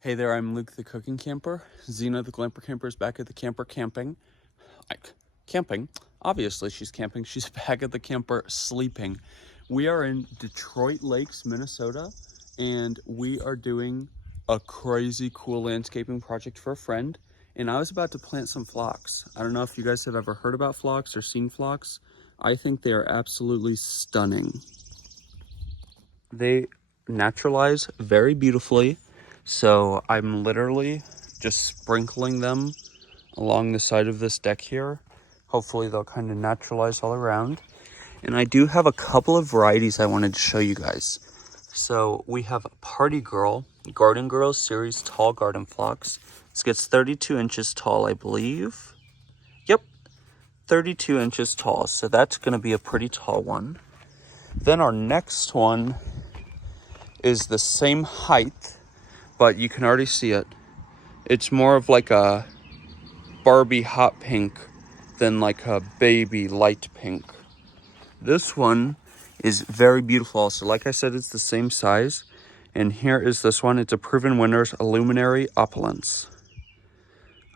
Hey there, I'm Luke the Cooking Camper. Xena the Glamper Camper is back at the camper camping. Camping? Obviously she's camping. She's back at the camper sleeping. We are in Detroit Lakes, Minnesota, and we are doing a crazy cool landscaping project for a friend. And I was about to plant some phlox. I don't know if you guys have ever heard about phlox or seen phlox. I think they are absolutely stunning. They naturalize very beautifully. So I'm literally just sprinkling them along the side of this deck here. Hopefully they'll kind of naturalize all around. And I do have a couple of varieties I wanted to show you guys. So we have Party Girl, Garden Girl Series Tall Garden Phlox. This gets 32 inches tall, I believe. Yep, 32 inches tall. So that's going to be a pretty tall one. Then our next one is the same height, but you can already see it. It's more of like a Barbie hot pink than like a baby light pink. This one is very beautiful also. Like I said, it's the same size. And here is this one. It's a Proven Winners Illuminary Opulence.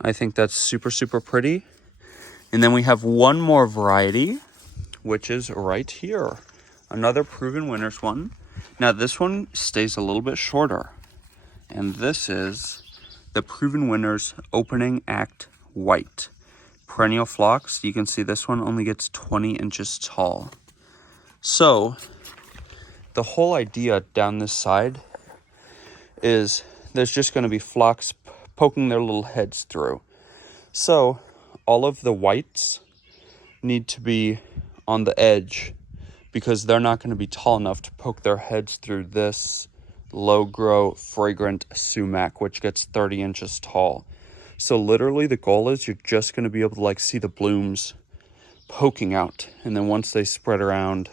I think that's super, super pretty. And then we have one more variety, which is right here. Another Proven Winners one. Now this one stays a little bit shorter. And this is the Proven Winners Opening Act White. Perennial phlox. You can see this one only gets 20 inches tall. So the whole idea down this side is there's just going to be phlox poking their little heads through. So all of the whites need to be on the edge because they're not going to be tall enough to poke their heads through this low grow fragrant sumac, which gets 30 inches tall. So literally the goal is you're just going to be able to like see the blooms poking out, and then once they spread around,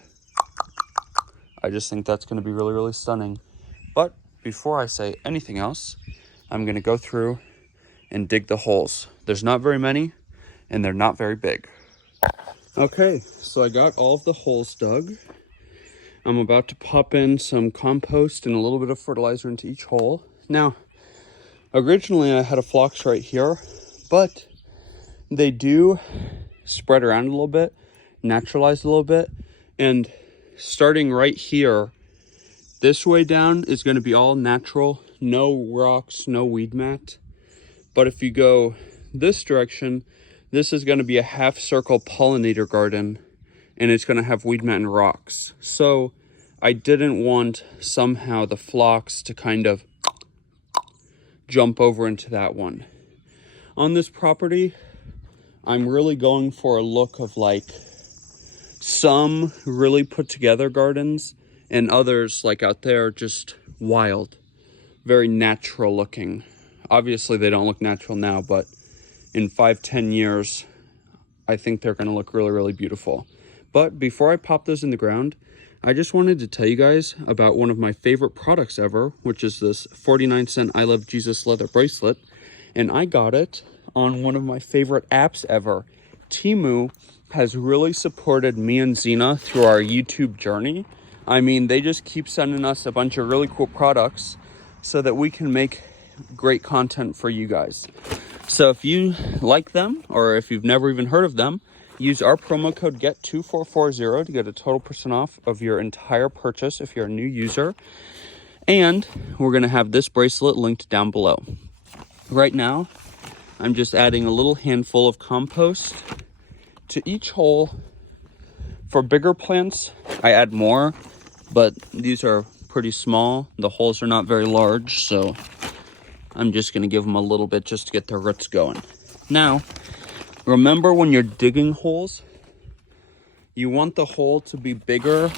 I just think that's going to be really, really stunning. But before I say anything else, I'm going to go through and dig the holes. There's not very many and they're not very big. Okay, so I got all of the holes dug. I'm about to pop in some compost and a little bit of fertilizer into each hole. Now, originally I had a phlox right here, but they do spread around a little bit, naturalize a little bit, and starting right here, this way down is going to be all natural, no rocks, no weed mat. But if you go this direction, this is going to be a half circle pollinator garden, and it's going to have weed mat and rocks. So I didn't want somehow the phlox to kind of jump over into that one. On this property, I'm really going for a look of like some really put together gardens and others like out there just wild, very natural looking. Obviously they don't look natural now, but in 5-10 years, I think they're going to look really, really beautiful. But before I pop those in the ground, I just wanted to tell you guys about one of my favorite products ever, which is this 49-cent I Love Jesus leather bracelet. And I got it on one of my favorite apps ever. Temu has really supported me and Xena through our YouTube journey. I mean, they just keep sending us a bunch of really cool products so that we can make great content for you guys. So if you like them, or if you've never even heard of them, use our promo code GET2440 to get a total % off of your entire purchase if you're a new user. And we're going to have this bracelet linked down below. Right now, I'm just adding a little handful of compost to each hole. For bigger plants, I add more, but these are pretty small. The holes are not very large, so I'm just going to give them a little bit just to get their roots going. Now, remember when you're digging holes, you want the hole to be bigger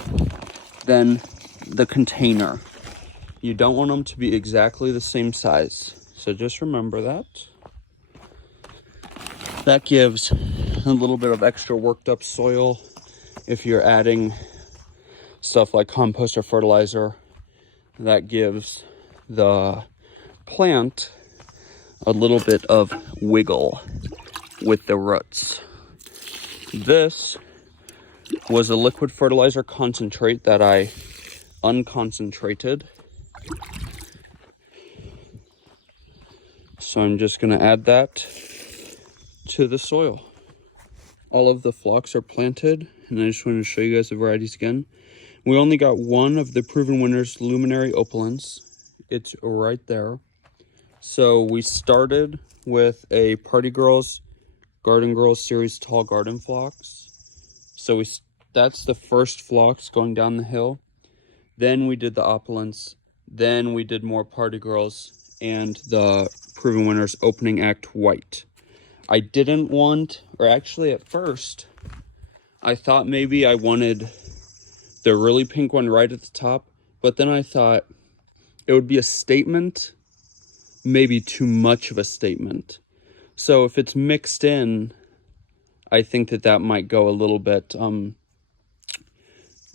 than the container. You don't want them to be exactly the same size. So just remember that. That gives a little bit of extra worked up soil if you're adding stuff like compost or fertilizer. That gives the plant a little bit of wiggle with the roots. This was a liquid fertilizer concentrate that I unconcentrated. So I'm just going to add that to the soil. All of the phlox are planted, and I just wanted to show you guys the varieties again. We only got one of the proven winners, Luminary Opulence. It's right there. So we started with a Party Girls, Garden Girls Series Tall Garden Phlox. So that's the first phlox going down the hill. Then we did the Opulence. Then we did more Party Girls and the proven winners Opening Act White. I didn't want, or actually at first, I thought maybe I wanted the really pink one right at the top, but then I thought it would be a statement, maybe too much of a statement. So if it's mixed in, I think that might go a little bit,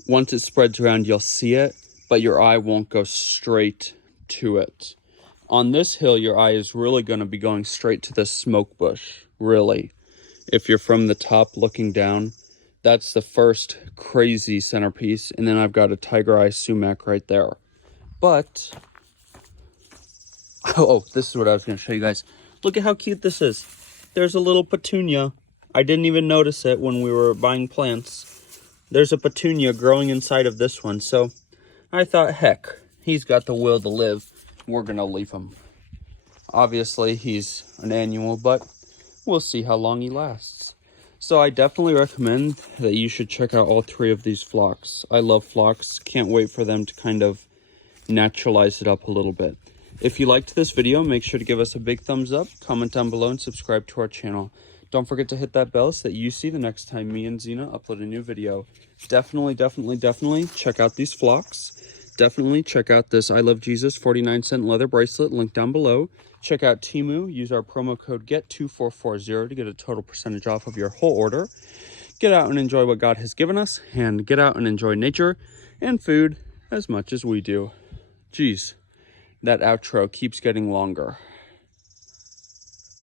once it spreads around, you'll see it, but your eye won't go straight to it. On this hill, your eye is really going to be going straight to the smoke bush, really. If you're from the top looking down, that's the first crazy centerpiece. And then I've got a tiger eye sumac right there. But, oh, this is what I was going to show you guys. Look at how cute this is. There's a little petunia. I didn't even notice it when we were buying plants. There's a petunia growing inside of this one. So I thought, heck, he's got the will to live. We're going to leave him. Obviously, he's an annual, but we'll see how long he lasts. So I definitely recommend that you should check out all three of these phlox. I love phlox. Can't wait for them to kind of naturalize it up a little bit. If you liked this video, make sure to give us a big thumbs up, comment down below, and subscribe to our channel. Don't forget to hit that bell so that you see the next time me and Xena upload a new video. Definitely check out these phlox. Definitely check out this I Love Jesus 49-cent leather bracelet, link down below. Check out Temu. Use our promo code GET2440 to get a total percentage off of your whole order. Get out and enjoy what God has given us, and get out and enjoy nature and food as much as we do. Jeez, that outro keeps getting longer.